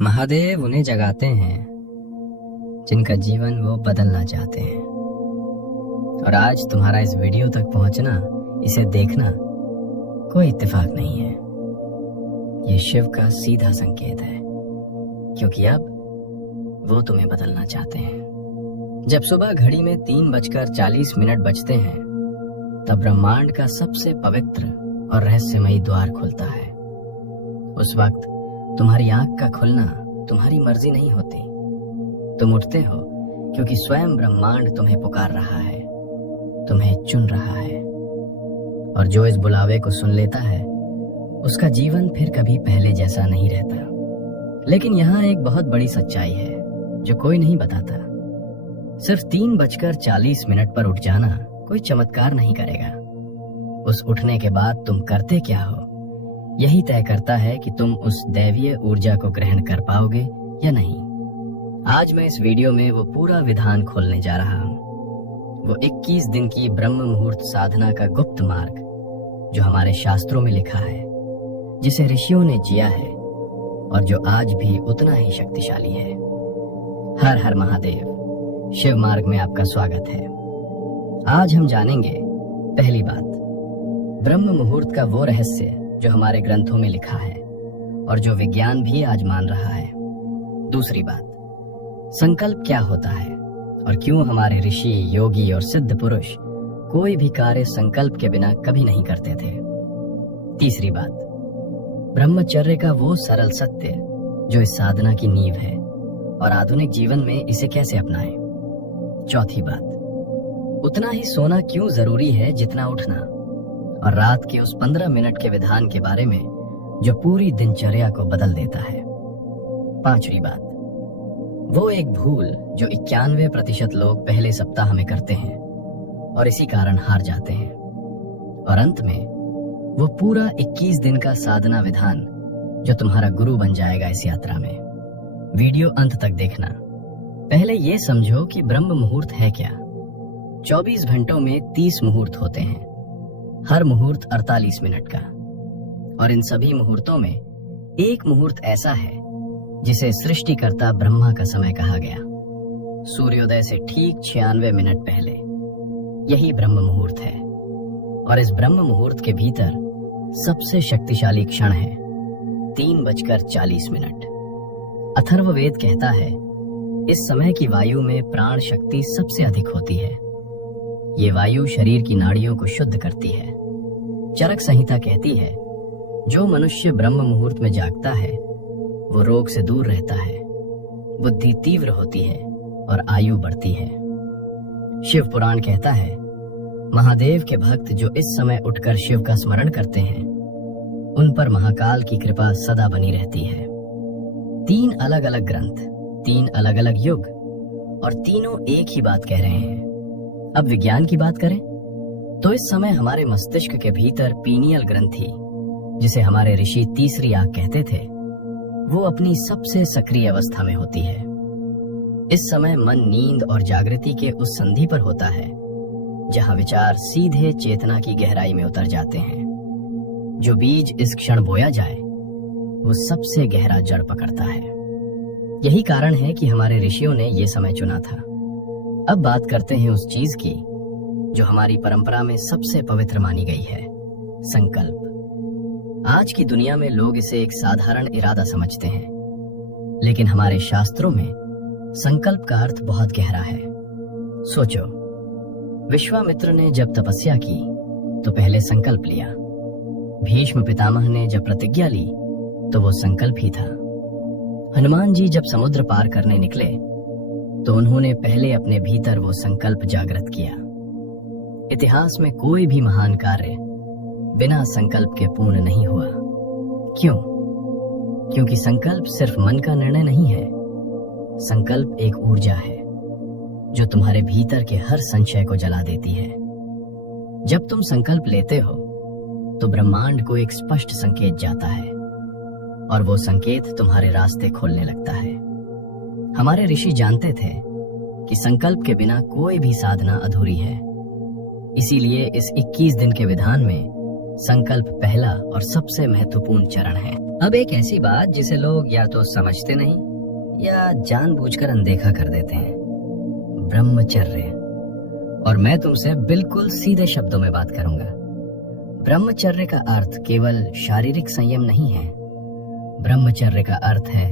महादेव उन्हें जगाते हैं जिनका जीवन वो बदलना चाहते हैं। और आज तुम्हारा इस वीडियो तक पहुंचना, इसे देखना कोई इत्तेफाक नहीं है। ये शिव का सीधा संकेत है, क्योंकि अब वो तुम्हें बदलना चाहते हैं। जब सुबह घड़ी में 3:40 बजते हैं, तब ब्रह्मांड का सबसे पवित्र और रहस्यमयी द्वार खुलता है। उस वक्त तुम्हारी आंख का खुलना तुम्हारी मर्जी नहीं होती। तुम उठते हो क्योंकि स्वयं ब्रह्मांड तुम्हें पुकार रहा है, तुम्हें चुन रहा है। और जो इस बुलावे को सुन लेता है, उसका जीवन फिर कभी पहले जैसा नहीं रहता। लेकिन यहाँ एक बहुत बड़ी सच्चाई है जो कोई नहीं बताता। सिर्फ 3:40 पर उठ जाना कोई चमत्कार नहीं करेगा। उस उठने के बाद तुम करते क्या हो, यही तय करता है कि तुम उस दैवीय ऊर्जा को ग्रहण कर पाओगे या नहीं। आज मैं इस वीडियो में वो पूरा विधान खोलने जा रहा हूँ, वो 21 दिन की ब्रह्म मुहूर्त साधना का गुप्त मार्ग जो हमारे शास्त्रों में लिखा है, जिसे ऋषियों ने जिया है और जो आज भी उतना ही शक्तिशाली है। हर हर महादेव, शिव मार्ग में आपका स्वागत है। आज हम जानेंगे पहली बात, ब्रह्म मुहूर्त का वो रहस्य जो हमारे ग्रंथों में लिखा है और जो विज्ञान भी आज मान रहा है। दूसरी बात, संकल्प क्या होता है और क्यों हमारे ऋषि, योगी और सिद्ध पुरुष कोई भी कार्य संकल्प के बिना कभी नहीं करते थे। तीसरी बात, ब्रह्मचर्य का वो सरल सत्य जो इस साधना की नींव है और आधुनिक जीवन में इसे कैसे अपनाएं। चौथी बात, उतना ही सोना क्यों जरूरी है जितना उठना, और रात के उस 15 मिनट के विधान के बारे में जो पूरी दिनचर्या को बदल देता है। पांचवी बात, वो एक भूल जो 91% लोग पहले सप्ताह में करते हैं और इसी कारण हार जाते हैं। और अंत में वो पूरा 21 दिन का साधना विधान जो तुम्हारा गुरु बन जाएगा इस यात्रा में। वीडियो अंत तक देखना। पहले ये समझो कि ब्रह्म मुहूर्त है क्या। 24 घंटों में 30 मुहूर्त होते हैं, हर मुहूर्त 48 मिनट का। और इन सभी मुहूर्तों में एक मुहूर्त ऐसा है जिसे सृष्टिकर्ता ब्रह्मा का समय कहा गया। सूर्योदय से ठीक 96 मिनट पहले यही ब्रह्म मुहूर्त है। और इस ब्रह्म मुहूर्त के भीतर सबसे शक्तिशाली क्षण है 3:40। अथर्ववेद कहता है, इस समय की वायु में प्राण शक्ति सबसे अधिक होती है। ये वायु शरीर की नाड़ियों को शुद्ध करती है। चरक संहिता कहती है, जो मनुष्य ब्रह्म मुहूर्त में जागता है वो रोग से दूर रहता है, बुद्धि तीव्र होती है और आयु बढ़ती है। शिव पुराण कहता है, महादेव के भक्त जो इस समय उठकर शिव का स्मरण करते हैं, उन पर महाकाल की कृपा सदा बनी रहती है। 3 अलग अलग ग्रंथ, 3 अलग अलग युग, और तीनों एक ही बात कह रहे हैं। अब विज्ञान की बात करें तो इस समय हमारे मस्तिष्क के भीतर पीनियल ग्रंथि, जिसे हमारे ऋषि तीसरी आंख कहते थे, वो अपनी सबसे सक्रिय अवस्था में होती है। इस समय मन नींद और जागृति के उस संधि पर होता है जहां विचार सीधे चेतना की गहराई में उतर जाते हैं। जो बीज इस क्षण बोया जाए वो सबसे गहरा जड़ पकड़ता है। यही कारण है कि हमारे ऋषियों ने ये समय चुना था। अब बात करते हैं उस चीज की जो हमारी परंपरा में सबसे पवित्र मानी गई है, संकल्प। आज की दुनिया में लोग इसे एक साधारण इरादा समझते हैं, लेकिन हमारे शास्त्रों में संकल्प का अर्थ बहुत गहरा है। सोचो, विश्वामित्र ने जब तपस्या की तो पहले संकल्प लिया। भीष्म पितामह ने जब प्रतिज्ञा ली तो वो संकल्प ही था। हनुमान जी जब समुद्र पार करने निकले तो उन्होंने पहले अपने भीतर वो संकल्प जागृत किया। इतिहास में कोई भी महान कार्य बिना संकल्प के पूर्ण नहीं हुआ। क्यों? क्योंकि संकल्प सिर्फ मन का निर्णय नहीं है। संकल्प एक ऊर्जा है जो तुम्हारे भीतर के हर संशय को जला देती है। जब तुम संकल्प लेते हो तो ब्रह्मांड को एक स्पष्ट संकेत जाता है और वो संकेत तुम्हारे रास्ते खोलने लगता है। हमारे ऋषि जानते थे कि संकल्प के बिना कोई भी साधना अधूरी है। इसीलिए इस 21 दिन के विधान में संकल्प पहला और सबसे महत्वपूर्ण चरण है। अब एक ऐसी बात जिसे लोग या तो समझते नहीं या जानबूझकर अनदेखा कर देते हैं, ब्रह्मचर्य। और मैं तुमसे बिल्कुल सीधे शब्दों में बात करूंगा। ब्रह्मचर्य का अर्थ केवल शारीरिक संयम नहीं है। ब्रह्मचर्य का अर्थ है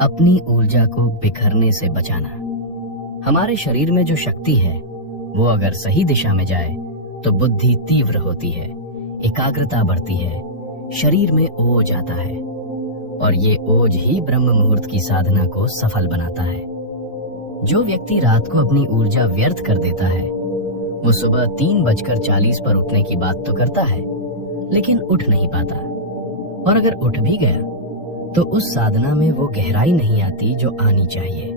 अपनी ऊर्जा को बिखरने से बचाना। हमारे शरीर में जो शक्ति है वो अगर सही दिशा में जाए तो बुद्धि तीव्र होती है, एकाग्रता बढ़ती है, शरीर में ओज आता है और ये ओज ही ब्रह्म मुहूर्त की साधना को सफल बनाता है। जो व्यक्ति रात को अपनी ऊर्जा व्यर्थ कर देता है वो सुबह 3:40 पर उठने की बात तो करता है लेकिन उठ नहीं पाता, और अगर उठ भी गया तो उस साधना में वो गहराई नहीं आती जो आनी चाहिए।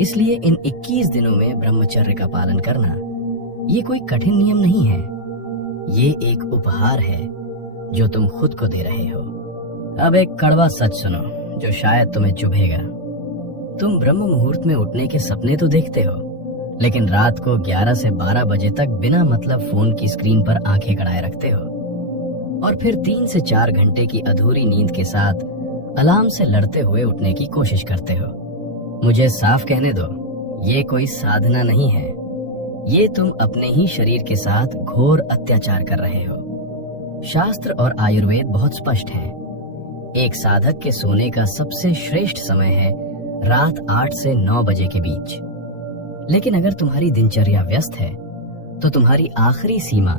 इसलिए इन 21 दिनों में ब्रह्मचर्य का पालन करना ये कोई कठिन नियम नहीं है, ये एक उपहार है जो तुम खुद को दे रहे हो। अब एक कड़वा सच सुनो जो शायद तुम्हें चुभेगा। तुम ब्रह्म मुहूर्त में उठने के सपने तो देखते हो, लेकिन रात को 11 से 12 बजे तक बिना मतलब फोन की स्क्रीन पर आंखें गड़ाए रखते हो, और फिर 3 से 4 घंटे की अधूरी नींद के साथ अलार्म से लड़ते हुए उठने की कोशिश करते हो। मुझे साफ कहने दो, ये कोई साधना नहीं है, ये तुम अपने ही शरीर के साथ घोर अत्याचार कर रहे हो। शास्त्र और आयुर्वेद बहुत स्पष्ट हैं। एक साधक के सोने का सबसे श्रेष्ठ समय है रात 8 से 9 बजे के बीच। लेकिन अगर तुम्हारी दिनचर्या व्यस्त है तो तुम्हारी आखिरी सीमा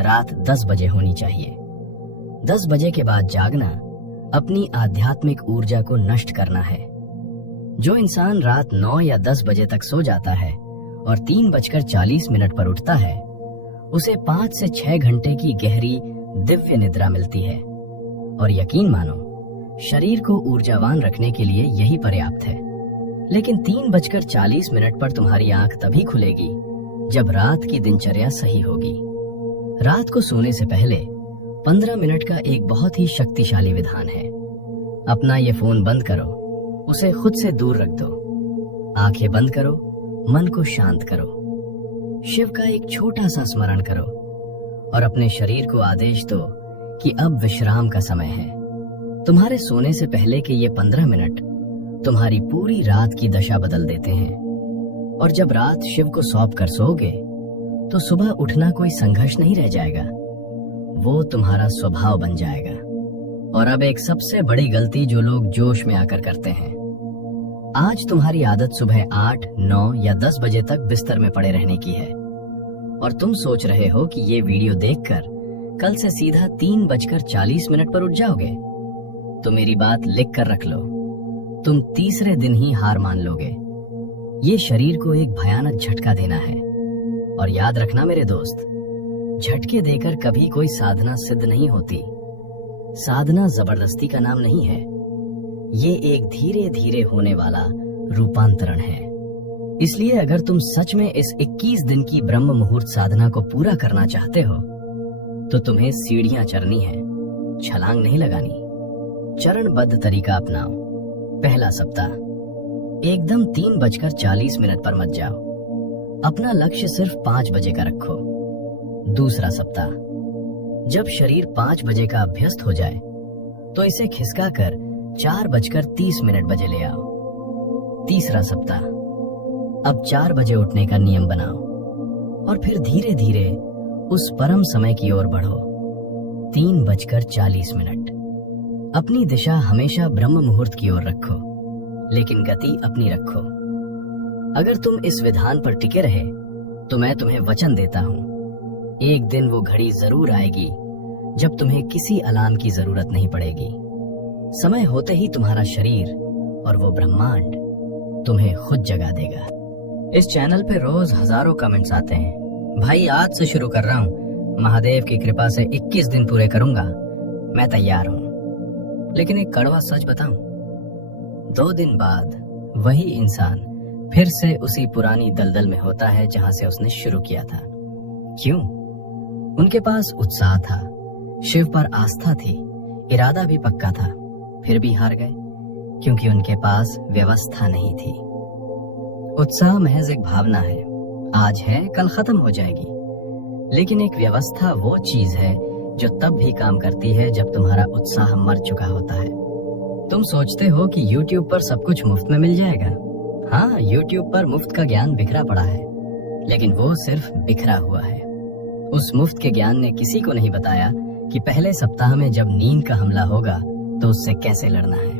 रात 10 बजे होनी चाहिए। 10 बजे के बाद जागना अपनी आध्यात्मिक ऊर्जा को नष्ट करना है। जो इंसान रात 9 या 10 बजे तक सो जाता है और 3:40 पर उठता है, उसे 5 से 6 घंटे की गहरी दिव्य निद्रा मिलती है, और यकीन मानो शरीर को ऊर्जावान रखने के लिए यही पर्याप्त है। लेकिन 3:40 पर तुम्हारी आंख तभी खुलेगी जब रात की दिनचर्या सही होगी। रात को सोने से पहले 15 मिनट का एक बहुत ही शक्तिशाली विधान है। अपना ये फोन बंद करो, उसे खुद से दूर रख दो, आंखें बंद करो, मन को शांत करो, शिव का एक छोटा सा स्मरण करो और अपने शरीर को आदेश दो कि अब विश्राम का समय है। तुम्हारे सोने से पहले के ये 15 मिनट तुम्हारी पूरी रात की दशा बदल देते हैं, और जब रात शिव को सौंप कर सोओगे तो सुबह उठना कोई संघर्ष नहीं रह जाएगा, वो तुम्हारा स्वभाव बन जाएगा। और अब एक सबसे बड़ी गलती जो लोग जोश में आकर करते हैं। आज तुम्हारी आदत सुबह 8, 9 या 10 बजे तक बिस्तर में पड़े रहने की है, और तुम सोच रहे हो कि ये वीडियो देखकर कल से सीधा 3:40 पर उठ जाओगे। तो मेरी बात लिख कर रख लो, तुम तीसरे दिन ही हार मान लोगे। ये शरीर को एक भयानक झटका देना है, और याद रखना मेरे दोस्त, झटके देकर कभी कोई साधना सिद्ध नहीं होती। साधना जबरदस्ती का नाम नहीं है, ये एक धीरे धीरे होने वाला रूपांतरण है। इसलिए अगर तुम सच में इस 21 दिन की ब्रह्म मुहूर्त साधना को पूरा करना चाहते हो तो तुम्हें सीढ़ियां चढ़नी है, छलांग नहीं लगानी। चरणबद्ध तरीका अपनाओ। पहला सप्ताह, एकदम 3:40 पर मत जाओ, अपना लक्ष्य सिर्फ 5 बजे का रखो। दूसरा सप्ताह, जब शरीर 5 बजे का अभ्यस्त हो जाए तो इसे खिसका कर 4:30 बजे ले आओ। तीसरा सप्ताह, अब 4 बजे उठने का नियम बनाओ, और फिर धीरे धीरे उस परम समय की ओर बढ़ो, 3:40। अपनी दिशा हमेशा ब्रह्म मुहूर्त की ओर रखो, लेकिन गति अपनी रखो। अगर तुम इस विधान पर टिके रहे तो मैं तुम्हें वचन देता हूँ, एक दिन वो घड़ी जरूर आएगी जब तुम्हें किसी अलार्म की जरूरत नहीं पड़ेगी। समय होते ही तुम्हारा शरीर और वो ब्रह्मांड तुम्हें खुद जगा देगा। इस चैनल पे रोज हजारों कमेंट्स आते हैं, भाई आज से शुरू कर रहा हूँ, महादेव की कृपा से 21 दिन पूरे करूंगा, मैं तैयार हूँ। लेकिन एक कड़वा सच बताऊं, 2 दिन बाद वही इंसान फिर से उसी पुरानी दलदल में होता है जहां से उसने शुरू किया था। क्यों? उनके पास उत्साह था, शिव पर आस्था थी, इरादा भी पक्का था, फिर भी हार गए क्योंकि उनके पास व्यवस्था नहीं थी। उत्साह महज एक भावना है, आज है कल खत्म हो जाएगी, लेकिन एक व्यवस्था वो चीज है जो तब भी काम करती है जब तुम्हारा उत्साह मर चुका होता है। तुम सोचते हो कि YouTube पर सब कुछ मुफ्त में मिल जाएगा। हाँ, YouTube पर मुफ्त का ज्ञान बिखरा पड़ा है, लेकिन वो सिर्फ बिखरा हुआ है। उस मुफ्त के ज्ञान ने किसी को नहीं बताया कि पहले सप्ताह में जब नींद का हमला होगा तो उससे कैसे लड़ना है।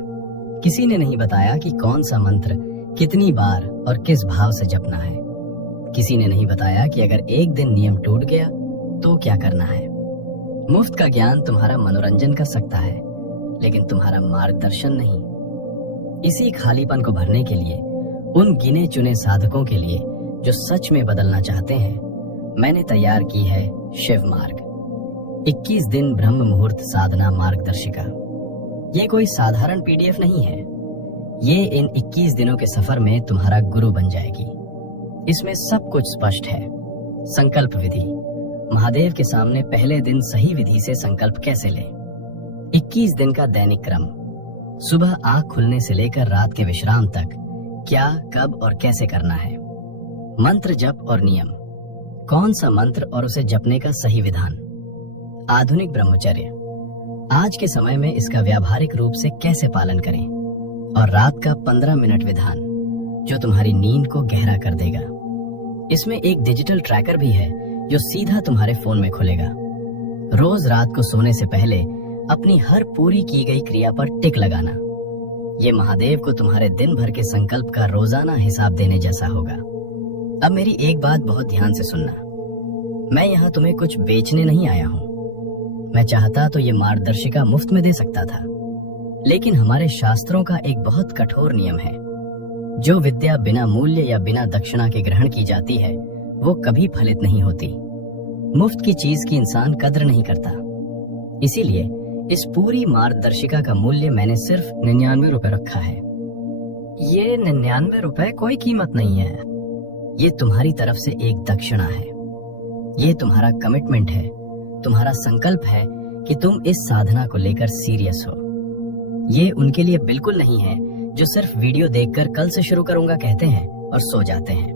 किसी ने नहीं बताया कि कौन सा मंत्र कितनी बार और किस भाव से जपना है। किसी ने नहीं बताया कि अगर एक दिन नियम टूट गया तो क्या करना है। मुफ्त का ज्ञान तुम्हारा मनोरंजन कर सकता है, लेकिन तुम्हारा मार्गदर्शन नहीं। इसी खालीपन को भरने के लिए, उन गिने चुने साधकों के लिए जो सच में बदलना चाहते हैं, मैंने तैयार की है शिव मार्ग 21 दिन ब्रह्म मुहूर्त साधना मार्गदर्शिका। ये कोई साधारण PDF नहीं है। ये इन 21 दिनों के सफर में तुम्हारा गुरु बन जाएगी। इसमें सब कुछ स्पष्ट है। संकल्प विधि, महादेव के सामने पहले दिन सही विधि से संकल्प कैसे लें। 21 दिन का दैनिक क्रम, सुबह आंख खुलने से लेकर रात के विश्राम तक क्या, कब और कैसे करना है। मंत्र जप और नियम, कौन सा मंत्र और उसे जपने का सही विधान। आधुनिक ब्रह्मचर्य, आज के समय में इसका व्यावहारिक रूप से कैसे पालन करें। और रात का 15 मिनट विधान, जो तुम्हारी नींद को गहरा कर देगा। इसमें एक डिजिटल ट्रैकर भी है जो सीधा तुम्हारे फोन में खुलेगा। रोज रात को सोने से पहले अपनी हर पूरी की गई क्रिया पर टिक लगाना। ये महादेव को तुम्हारे दिन भर के संकल्प का रोजाना हिसाब देने जैसा होगा। अब मेरी एक बात बहुत ध्यान से सुनना। मैं यहाँ तुम्हें कुछ बेचने नहीं आया हूँ। मैं चाहता तो ये मार्गदर्शिका मुफ्त में दे सकता था, लेकिन हमारे शास्त्रों का एक बहुत कठोर नियम है। जो विद्या बिना मूल्य या बिना दक्षिणा के ग्रहण की जाती है वो कभी फलित नहीं होती। मुफ्त की चीज की इंसान कद्र नहीं करता। इसीलिए इस पूरी मार्गदर्शिका का मूल्य मैंने सिर्फ 99 रुपए रखा है। ये 99 रुपए कोई कीमत नहीं है। ये तुम्हारी तरफ से एक दक्षिणा है। ये तुम्हारा कमिटमेंट है, तुम्हारा संकल्प है कि तुम इस साधना को लेकर सीरियस हो। ये उनके लिए बिल्कुल नहीं है जो सिर्फ वीडियो देखकर कल से शुरू करूंगा कहते हैं और सो जाते हैं।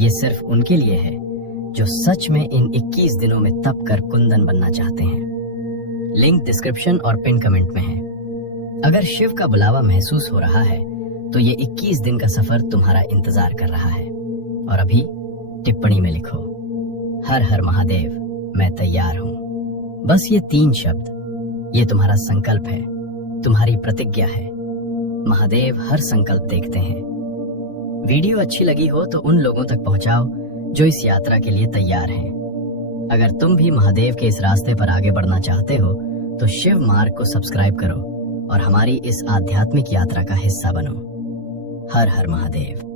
ये सिर्फ उनके लिए है जो सच में इन 21 दिनों में तप कर कुंदन बनना चाहते हैं। लिंक डिस्क्रिप्शन और पिन कमेंट में है। अगर शिव का बुलावा महसूस हो रहा है तो ये 21 दिन का सफर तुम्हारा इंतजार कर रहा है। और अभी टिप्पणी में लिखो, हर हर महादेव, मैं तैयार हूँ। बस ये 3 शब्द, ये तुम्हारा संकल्प है, तुम्हारी प्रतिज्ञा है। महादेव हर संकल्प देखते हैं। वीडियो अच्छी लगी हो तो उन लोगों तक पहुंचाओ जो इस यात्रा के लिए तैयार हैं। अगर तुम भी महादेव के इस रास्ते पर आगे बढ़ना चाहते हो तो शिव मार्ग को सब्सक्राइब करो और हमारी इस आध्यात्मिक यात्रा का हिस्सा बनो। हर हर महादेव।